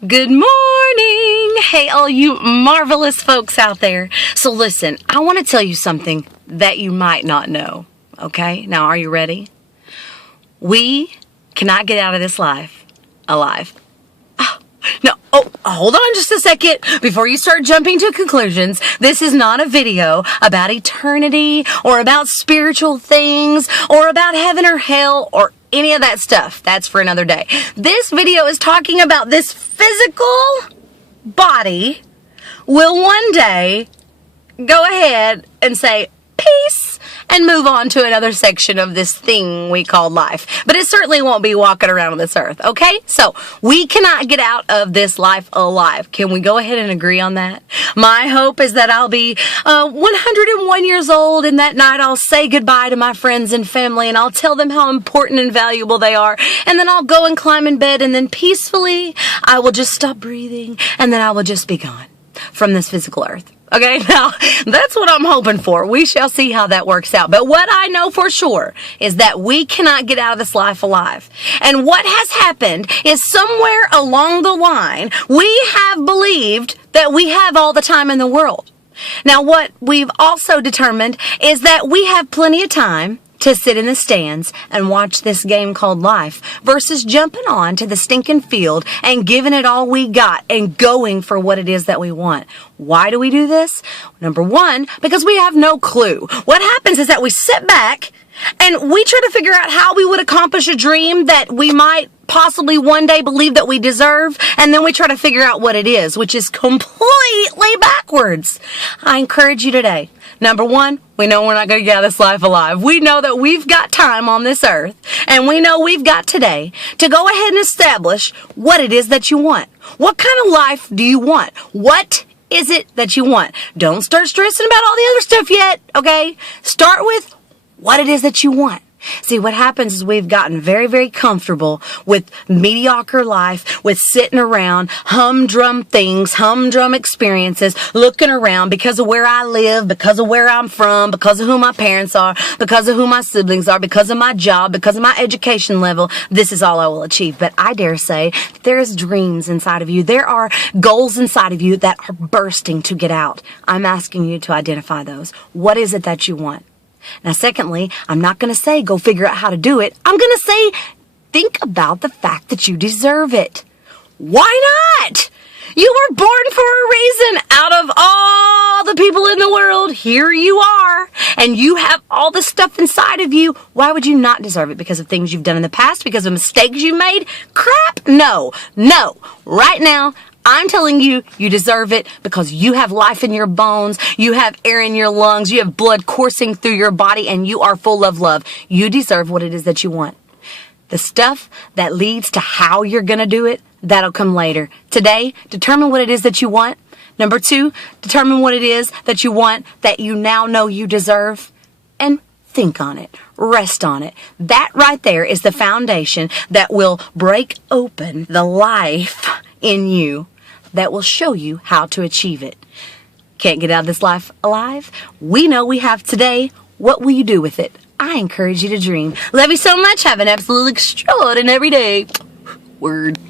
Good morning! Hey, all you marvelous folks out there. So listen, I want to tell you something that you might not know. Okay? Now, are you ready? We cannot get out of this life alive. Hold on just a second before you start jumping to conclusions. This is not a video about eternity or about spiritual things or about heaven or hell or any of that stuff. That's for another day. This video is talking about this physical body will one day go ahead and say peace and move on to another section of this thing we call life. But it certainly won't be walking around on this earth, okay? So, we cannot get out of this life alive. Can we go ahead and agree on that? My hope is that I'll be 101 years old, and that night I'll say goodbye to my friends and family, and I'll tell them how important and valuable they are, and then I'll go and climb in bed, and then peacefully I will just stop breathing, and then I will just be gone from this physical earth. Okay, now, that's what I'm hoping for. We shall see how that works out. But what I know for sure is that we cannot get out of this life alive. And what has happened is somewhere along the line, we have believed that we have all the time in the world. Now, what we've also determined is that we have plenty of time to sit in the stands and watch this game called life versus jumping on to the stinking field and giving it all we got and going for what it is that we want. Why do we do this? Number one, because we have no clue. What happens is that we sit back and we try to figure out how we would accomplish a dream that we might possibly one day believe that we deserve, and then we try to figure out what it is, which is completely backwards. I encourage you today. Number one, we know we're not going to get out of this life alive. We know that we've got time on this earth, and we know we've got today to go ahead and establish what it is that you want. What kind of life do you want? What is it that you want? Don't start stressing about all the other stuff yet, okay? Start with what it is that you want. See, what happens is we've gotten very, very comfortable with mediocre life, with sitting around, humdrum things, humdrum experiences, looking around because of where I live, because of where I'm from, because of who my parents are, because of who my siblings are, because of my job, because of my education level. This is all I will achieve. But I dare say there is dreams inside of you. There are goals inside of you that are bursting to get out. I'm asking you to identify those. What is it that you want? Now, secondly, I'm not going to say go figure out how to do it. I'm going to say think about the fact that you deserve it. Why not? You were born for a reason. Out of all the people in the world, here you are. And you have all the stuff inside of you. Why would you not deserve it? Because of things you've done in the past? Because of mistakes you made? Crap. No. Right now, I'm telling you, you deserve it because you have life in your bones, you have air in your lungs, you have blood coursing through your body, and you are full of love. You deserve what it is that you want. The stuff that leads to how you're going to do it, that'll come later. Today, determine what it is that you want. Number two, determine what it is that you want that you now know you deserve. And think on it. Rest on it. That right there is the foundation that will break open the life in you that will show you how to achieve it. Can't get out of this life alive? We know we have today. What will you do with it? I encourage you to dream. Love you so much. Have an absolutely extraordinary day. Word.